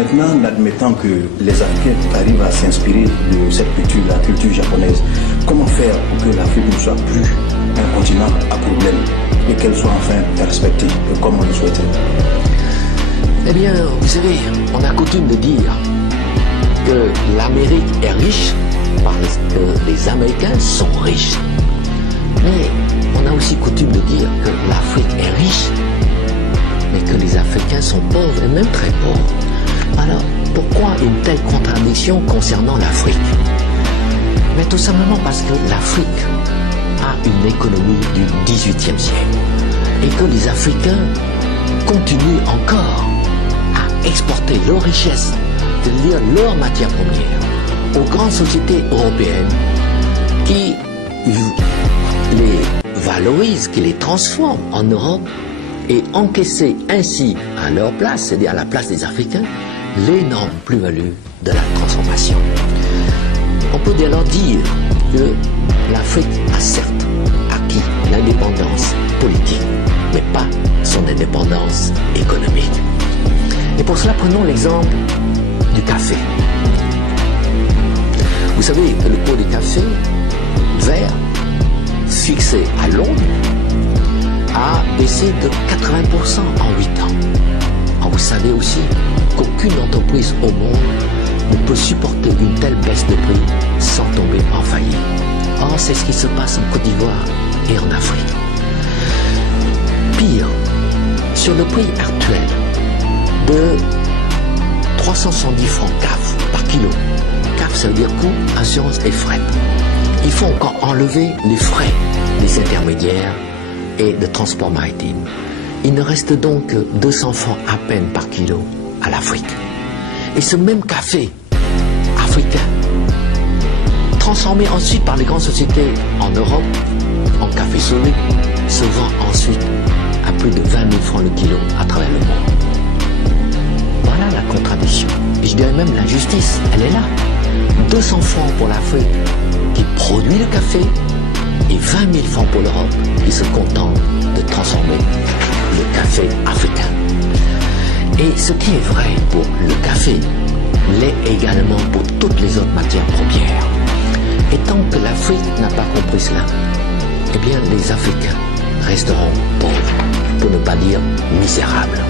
Maintenant, admettant que les Africains arrivent à s'inspirer de cette culture, la culture japonaise, comment faire pour que l'Afrique ne soit plus un continent à problème et qu'elle soit enfin respectée comme on le souhaiterait? Eh bien, vous savez, on a coutume de dire que l'Amérique est riche parce que les Américains sont riches. Mais on a aussi coutume de dire que l'Afrique est riche, mais que les Africains sont pauvres et même très pauvres. Alors, pourquoi une telle contradiction concernant l'Afrique? Mais tout simplement parce que l'Afrique a une économie du XVIIIe siècle et que les Africains continuent encore à exporter leurs richesses, c'est-à-dire leurs matières premières, aux grandes sociétés européennes qui les valorisent, qui les transforment en Europe et encaisser ainsi à leur place, c'est-à-dire à la place des Africains, l'énorme plus-value de la transformation. On peut dès lors dire que l'Afrique a certes acquis l'indépendance politique, mais pas son indépendance économique. Et pour cela, prenons l'exemple du café. Vous savez que le pot de café vert, fixé à Londres, a baissé de 80% en 8 ans. Alors vous savez aussi qu'aucune entreprise au monde ne peut supporter une telle baisse de prix sans tomber en faillite. Or, c'est ce qui se passe en Côte d'Ivoire et en Afrique. Pire, sur le prix actuel de 370 francs CAF par kilo, CAF ça veut dire coût, assurance et frais, il faut encore enlever les frais des intermédiaires et de transport maritime. Il ne reste donc que 200 francs à peine par kilo à l'Afrique. Et ce même café africain, transformé ensuite par les grandes sociétés en Europe, en café solide, se vend ensuite à plus de 20 000 francs le kilo à travers le monde. Voilà la contradiction. Et je dirais même l'injustice, elle est là. 200 francs pour l'Afrique qui produit le café et 20 000 francs pour l'Europe qui se contente de transformer le café africain. Et ce qui est vrai pour le café l'est également pour toutes les autres matières premières. Et tant que l'Afrique n'a pas compris cela, eh bien les Africains resteront pauvres, pour ne pas dire misérables.